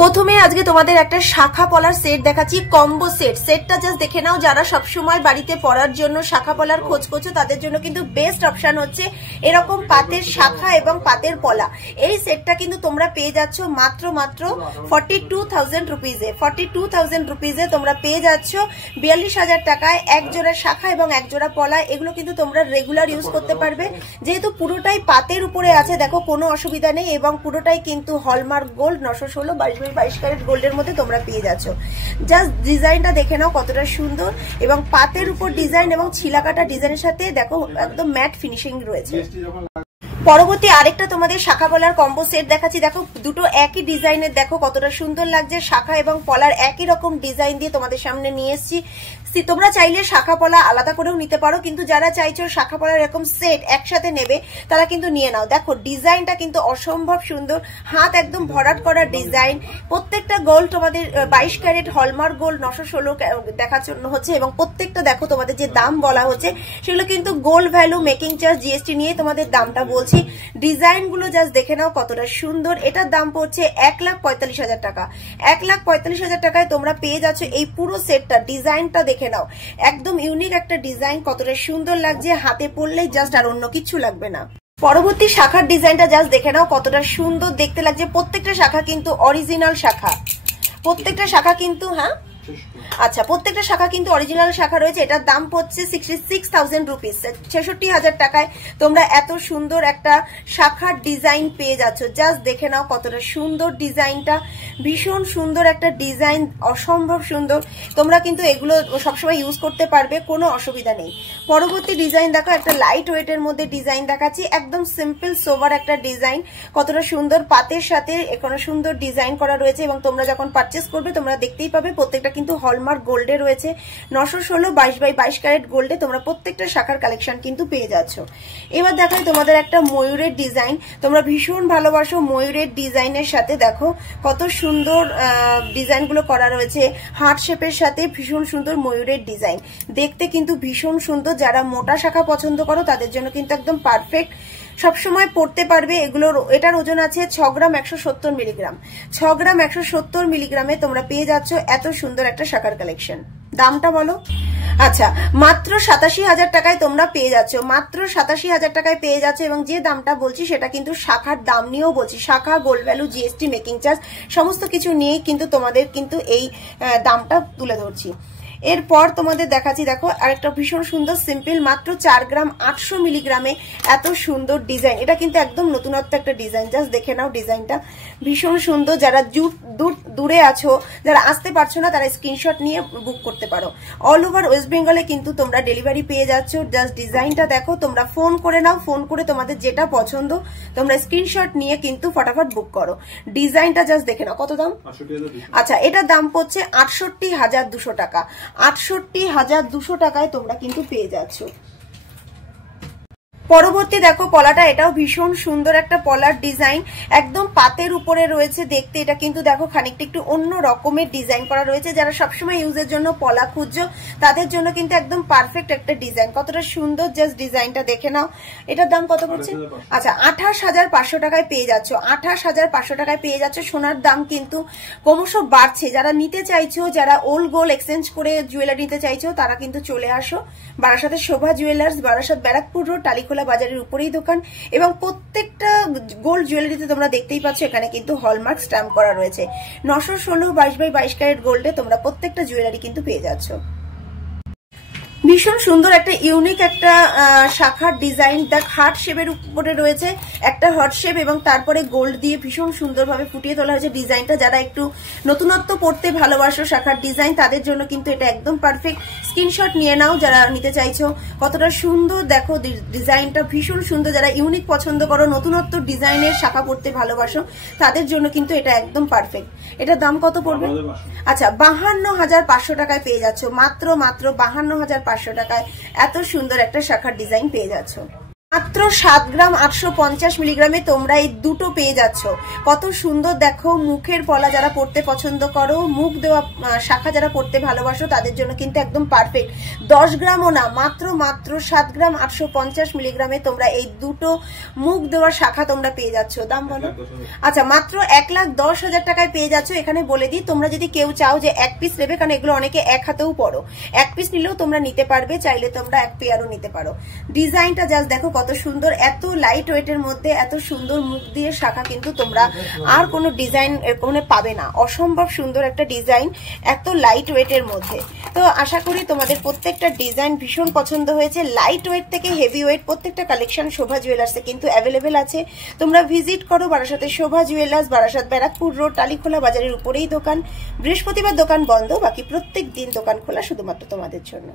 প্রথমে আজকে তোমাদের একটা শাখা পলার সেট দেখাচ্ছি, কম্বো সেট। সেটটা জাস্ট দেখে নাও। যারা সবসময় বাড়িতে পরার জন্য শাখা পলার খোঁজ করছো তাদের জন্য কিন্তু বেস্ট অপশন হচ্ছে এরকম পাতের শাখা এবং পাতের পলা। এই সেটটা কিন্তু তোমরা পেয়ে যাচ্ছ মাত্র 42,000 রুপিজে। 42,000 রুপিজে তোমরা পেয়ে যাচ্ছ 42,000 টাকায় এক জোড়া শাখা এবং এক জোড়া পলা। এগুলো কিন্তু তোমরা রেগুলার ইউজ করতে পারবে, যেহেতু পুরোটাই পাতের উপরে আছে। দেখো কোনো অসুবিধা নেই এবং পুরোটাই কিন্তু হলমার্ক গোল্ড 916 22 ক্যারেট গোল্ডের মধ্যে তোমরা পেয়ে যাচ্ছ। জাস্ট ডিজাইনটা দেখে নাও কতটা সুন্দর, এবং পাতের উপর ডিজাইন এবং ছিলাকাটা ডিজাইনের সাথে দেখো একদম ম্যাট ফিনিশিং রয়েছে। পরবর্তী আরেকটা তোমাদের শাখা পলার কম্বো সেট দেখাচ্ছি। দেখো দুটো একই ডিজাইনের, দেখো কতটা সুন্দর লাগছে। শাখা এবং পলার একই রকম ডিজাইন দিয়ে তোমাদের সামনে নিয়ে এসেছি। তোমরা চাইলে শাখা পলা আলাদা করেও নিতে পারো, কিন্তু যারা চাইছো শাখা পলার এরকম সেট একসাথে নেবে তারা কিন্তু নিয়ে নাও। দেখো ডিজাইনটা কিন্তু অসম্ভব সুন্দর, হাত একদম ভরাট করা ডিজাইন। প্রত্যেকটা গোল্ড তোমাদের 22 ক্যারেট হলমার্ক গোল্ড 916 দেখানো হচ্ছে, এবং প্রত্যেকটা দেখো তোমাদের যে দাম বলা হচ্ছে সেগুলো কিন্তু gold value, making charge, GST নিয়ে তোমাদের দামটা বলছি। ডিজাইন গুলো জাস্ট দেখে নাও কতটা সুন্দর। এটার দাম পড়ছে 1,45,000 টাকা। 1,45,000 টাকায় তোমরা পেয়ে যাচ্ছ এই পুরো সেটটা। ডিজাইনটা দেখে নাও, একদম ইউনিক একটা ডিজাইন, কতটা সুন্দর লাগছে। হাতে পরলে জাস্ট আর অন্য কিছু লাগবে না। পরবর্তী শাখার ডিজাইনটা জাস্ট দেখে নাও কতটা সুন্দর দেখতে লাগছে। প্রত্যেকটা শাখা কিন্তু অরিজিনাল শাখা, প্রত্যেকটা শাখা কিন্তু আচ্ছা প্রত্যেকটা শাখা কিন্তু অরিজিনাল শাখা রয়েছে। এটার দাম পড়ছে 66,000 রুপিস। 66,000 টাকায় তোমরা এত সুন্দর একটা শাখার ডিজাইন পেয়ে যাচ্ছ। জাস্ট দেখে নাও কতটা সুন্দর ডিজাইনটা, ভীষণ সুন্দর একটা ডিজাইন, অসম্ভব সুন্দর। তোমরা কিন্তু এগুলো সবসময় ইউজ করতে পারবে, কোনো অসুবিধা নেই। পরবর্তী ডিজাইন দেখো, একটা লাইট ওয়েটের মধ্যে ডিজাইন দেখাচ্ছি। একদম সিম্পল সোবার একটা ডিজাইন, কতটা সুন্দর। পাতের সাথে এখানে সুন্দর ডিজাইন করা রয়েছে, এবং তোমরা যখন পারচেস করবে তোমরা দেখতেই পাবে প্রত্যেকটা কিন্তু হলমার্ক গোল্ডে রয়েছে। 916 22 ক্যারেট গোল্ডে তোমরা প্রত্যেকটা শাখার কালেকশন কিন্তু পেয়ে যাচ্ছ। এবার দেখাই তোমাদের একটা ময়ূরের ডিজাইন। তোমরা ভীষণ ভালোবাসো ময়ূরের ডিজাইনের সাথে, দেখো কত সুন্দর ডিজাইনগুলো করা রয়েছে। হার্ট শেপের সাথে ভীষণ সুন্দর ময়ূরের ডিজাইন, দেখতে কিন্তু ভীষণ সুন্দর। যারা মোটা শাখা পছন্দ করো তাদের জন্য কিন্তু একদম পারফেক্ট, সবসময় পড়তে পারবে এগুলোর। এটার ওজন আছে 6 গ্রাম 170 মিলিগ্রাম। 6 গ্রাম 170 মিলিগ্রামে তোমরা পেয়ে যাচ্ছ এত সুন্দর একটা শাখার কালেকশন। দামটা বলো? আচ্ছা মাত্র 87,000 টাকায় তোমরা পেয়ে যাচ্ছ, মাত্র 87,000 টাকায় পেয়ে যাচ্ছ। এবং যে দামটা বলছি সেটা কিন্তু শাখার দাম নিয়েও বলছি। শাখা, gold value, GST, making charge সমস্ত কিছু নিয়েই কিন্তু তোমাদের কিন্তু এই দামটা তুলে ধরছি। এরপর তোমাদের দেখাচ্ছি, দেখো আরেকটা ভীষণ সুন্দর সিম্পল, মাত্র 4 গ্রাম 800 মিলিগ্রামে এত সুন্দর ডিজাইন। এটা কিন্তু একদম নতুনত্ব একটা ডিজাইন, জাস্ট দেখে নাও ডিজাইনটা ভীষণ সুন্দর। যারা দূরে আছো, যারা আসতে পারছো না, তারা স্ক্রিনশট নিয়ে বুক করতে পারো। অল ওভার ওয়েস্ট বেঙ্গলে কিন্তু তোমরা ডেলিভারি পেয়ে যাচ্ছ। জাস্ট ডিজাইনটা দেখো, তোমরা ফোন করে নাও, ফোন করে তোমাদের যেটা পছন্দ তোমরা স্ক্রিনশট নিয়ে কিন্তু ফটাফট বুক করো। ডিজাইনটা জাস্ট দেখে নাও। কত দাম? আচ্ছা এটার দাম পড়ছে 68,200 টাকা। 68,200 টাকায় তোমরা কিন্তু পেয়ে যাচ্ছ। পরবর্তী দেখো পলাটা, এটাও ভীষণ সুন্দর একটা পলার ডিজাইন, একদম পাতের উপরে রয়েছে দেখতে। এটা কিন্তু দেখো খানিকটা একটু অন্য রকমের ডিজাইন করা রয়েছে। যারা সবসময় ইউজের জন্য পলা খুঁজছো তাদের জন্য কিন্তু একদম পারফেক্ট একটা ডিজাইন, কতটা সুন্দর। জাস্ট ডিজাইনটা দেখে নাও। এটার দাম কত পড়ছে? আচ্ছা 28,500 টাকায় পেয়ে যাচ্ছ। 28,500 টাকায় পেয়ে যাচ্ছ। সোনার দাম কিন্তু ক্রমশ বাড়ছে। যারা নিতে চাইছো, যারা ওল্ড গোল্ড এক্সচেঞ্জ করে জুয়েলারি নিতে চাইছো তারা কিন্তু চলে আসো বারাসাতের শোভা জুয়েলার্স, বারাসাত ব্যারাকপুর রোড, টালিখোলা বাজারের উপরেই দোকান। এবং প্রত্যেকটা গোল্ড জুয়েলারিতে তোমরা দেখতেই পাচ্ছ এখানে কিন্তু হলমার্ক স্ট্যাম্প করা রয়েছে। 916 22 ক্যারেট গোল্ডে তোমরা প্রত্যেকটা জুয়েলারি কিন্তু পেয়ে যাচ্ছ। ভীষণ সুন্দর একটা ইউনিক একটা শাখার ডিজাইন, দেখ হার্ট শেপের উপরে রয়েছে একটা হার্ট শেপ, এবং তারপরে গোল্ড দিয়ে ভীষণ সুন্দরভাবে ফুটিয়ে তোলা হয়েছে ডিজাইনটা। যারা একটু নতুনত্ব পড়তে ভালোবাসো শাখার ডিজাইন তাদের জন্য কিন্তু এটা একদম পারফেক্ট। স্ক্রিনশট নিয়ে নাও যারা নিতে চাইছো। কতটা সুন্দর দেখো ডিজাইনটা, ভীষণ সুন্দর। যারা ইউনিক পছন্দ করো, নতুনত্ব ডিজাইনের শাখা পড়তে ভালোবাসো তাদের জন্য কিন্তু এটা একদম পারফেক্ট। এটার দাম কত পড়বে? আচ্ছা 52,500 টাকায় পেয়ে যাচ্ছ। মাত্র 52,500 টাকায় এত সুন্দর একটা শাখার ডিজাইন পেয়ে যাচ্ছ। মাত্র 7 গ্রাম 850 মিলিগ্রামে তোমরা এই দুটো পেয়ে যাচ্ছ। কত সুন্দর দেখো, মুখের পলা যারা পড়তে পছন্দ করো, মুখ দেওয়া শাখা যারা পড়তে ভালোবাসো তাদের জন্য কিন্তু একদম পারফেক্ট। 10 গ্রামও না, মাত্র 7 গ্রাম 850 মিলিগ্রামে তোমরা এই দুটো মুখ দেওয়ার শাখা তোমরা পেয়ে যাচ্ছ। দাম বলো? আচ্ছা, মাত্র 1,10,000 টাকায় পেয়ে যাচ্ছ। এখানে বলে দিই, তোমরা যদি কেউ চাও যে এক পিস নেবে, কারণ এগুলো অনেকে এক হাতেও পড়ো, এক পিস নিলেও তোমরা নিতে পারবে, চাইলে তোমরা এক পেয়ারও নিতে পারো। ডিজাইনটা জাস্ট দেখো কত সুন্দর, এত লাইট ওয়েটের মধ্যে এত সুন্দর মুখ দিয়ে শাখা কিন্তু তোমরা আর কোনো ডিজাইন এরকম পাবে না। অসম্ভব সুন্দর একটা ডিজাইন এত লাইট ওয়েটের মধ্যে। তো আশা করি তোমাদের প্রত্যেকটা ডিজাইন ভীষণ পছন্দ হয়েছে। লাইট ওয়েট থেকে হেভি ওয়েট প্রত্যেকটা কালেকশন শোভা জুয়েলার্সে কিন্তু অ্যাভেলেবেল আছে। তোমরা ভিজিট করো বারাসাতের শোভা জুয়েলার্স, বারাসাত ব্যারাকপুর রোড, টালিখোলা বাজারের উপরেই দোকান। বৃহস্পতিবার দোকান বন্ধ, বাকি প্রত্যেক দিন দোকান খোলা শুধুমাত্র তোমাদের জন্য।